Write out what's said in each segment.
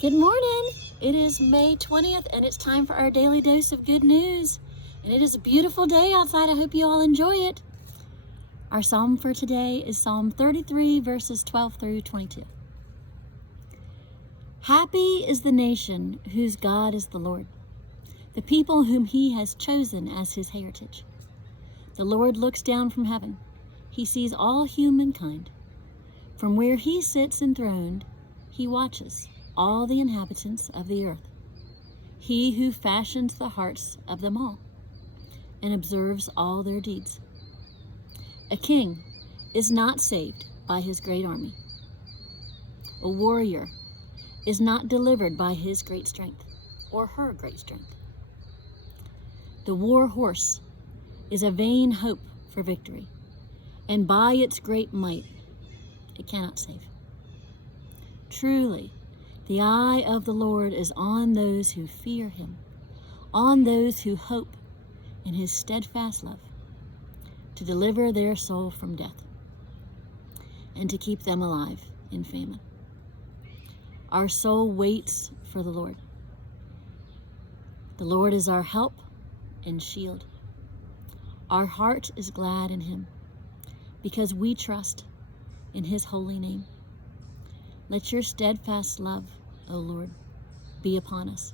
Good morning. It is May 20th and it's time for our daily dose of good news. And it is a beautiful day outside. I hope you all enjoy it. Our psalm for today is Psalm 33 verses 12 through 22. Happy is the nation whose God is the Lord, the people whom he has chosen as his heritage. The Lord looks down from heaven. He sees all humankind. From where he sits enthroned, he watches all the inhabitants of the earth. He who fashions the hearts of them all and observes all their deeds. A king is not saved by his great army. A warrior is not delivered by his great strength or her great strength. The war horse is a vain hope for victory, and by its great might it cannot save. Truly, the eye of the Lord is on those who fear him, on those who hope in his steadfast love, to deliver their soul from death and to keep them alive in famine. Our soul waits for the Lord. The Lord is our help and shield. Our heart is glad in him because we trust in his holy name. Let your steadfast love, O Lord, be upon us,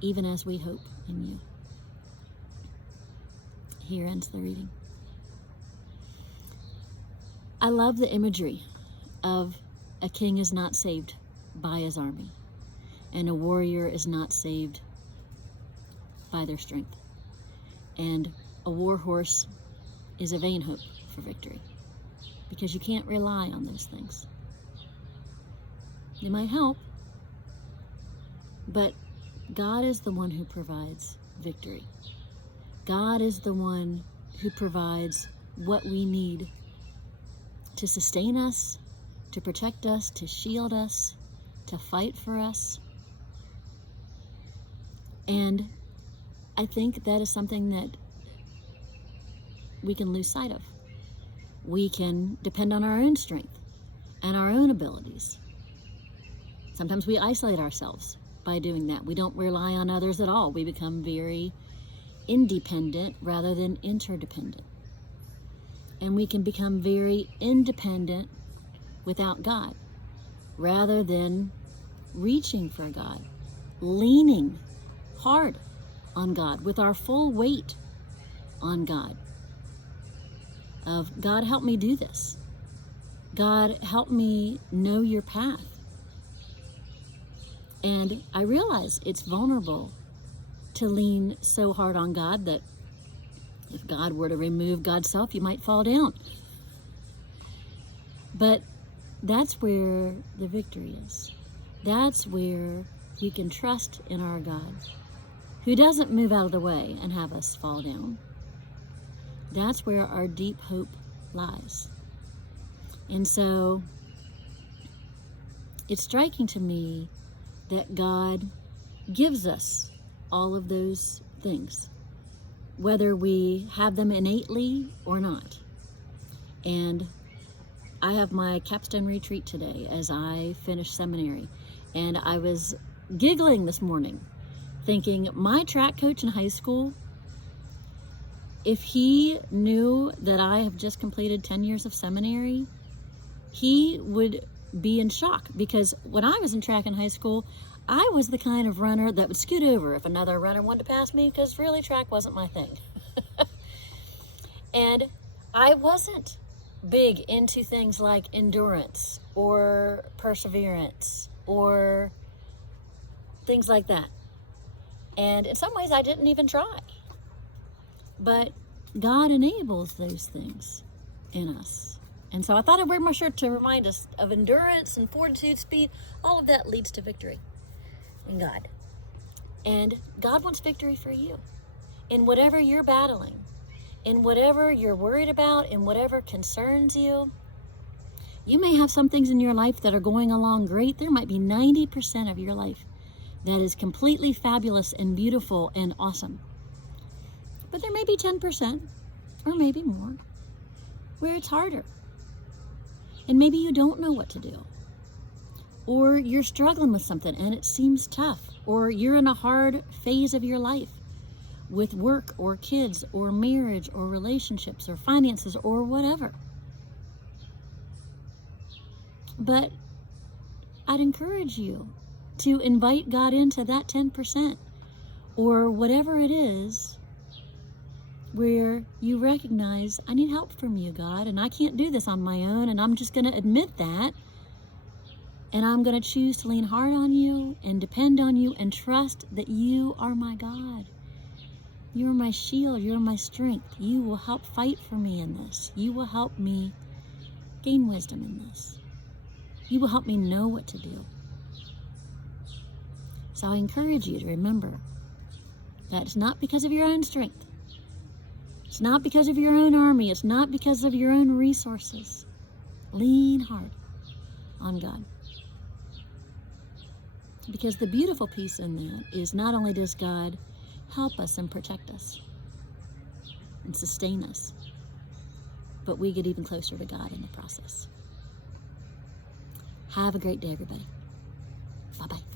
even as we hope in you. Here ends the reading. I love the imagery of a king is not saved by his army, and a warrior is not saved by their strength. And a war horse is a vain hope for victory, because you can't rely on those things. They might help, but God is the one who provides victory. God is the one who provides what we need to sustain us, to protect us, to shield us, to fight for us. And I think that is something that we can lose sight of. We can depend on our own strength and our own abilities. Sometimes we isolate ourselves by doing that. We don't rely on others at all. We become very independent rather than interdependent. And we can become very independent without God rather than reaching for God, leaning hard on God with our full weight on God. Of God, help me do this. God, help me know your path. And I realize it's vulnerable to lean so hard on God that if God were to remove God's self, you might fall down. But that's where the victory is. That's where we can trust in our God, who doesn't move out of the way and have us fall down. That's where our deep hope lies. And so it's striking to me that God gives us all of those things, whether we have them innately or not. And I have my capstone retreat today as I finish seminary. And I was giggling this morning, thinking my track coach in high school, if he knew that I have just completed 10 years of seminary, he would be in shock, because when I was in track in high school, I was the kind of runner that would scoot over if another runner wanted to pass me, because really track wasn't my thing. And I wasn't big into things like endurance or perseverance or things like that. And in some ways I didn't even try. But God enables those things in us. And so I thought I'd wear my shirt to remind us of endurance and fortitude, speed. All of that leads to victory in God. And God wants victory for you in whatever you're battling, in whatever you're worried about, in whatever concerns you. You may have some things in your life that are going along great. There might be 90% of your life that is completely fabulous and beautiful and awesome. But there may be 10%, or maybe more, where it's harder. And maybe you don't know what to do. or you're struggling with something and it seems tough, or you're in a hard phase of your life with work or kids or marriage or relationships or finances or whatever. But I'd encourage you to invite God into that 10% or whatever it is where you recognize, I need help from you, God, and I can't do this on my own, and I'm just going to admit that, and I'm going to choose to lean hard on you and depend on you and trust that you are my God. You are my shield. You are my strength. You will help fight for me in this. You will help me gain wisdom in this. You will help me know what to do. So I encourage you to remember that it's not because of your own strength. It's not because of your own army. It's not because of your own resources. Lean hard on God. Because the beautiful piece in that is not only does God help us and protect us and sustain us, but we get even closer to God in the process. Have a great day, everybody. Bye-bye.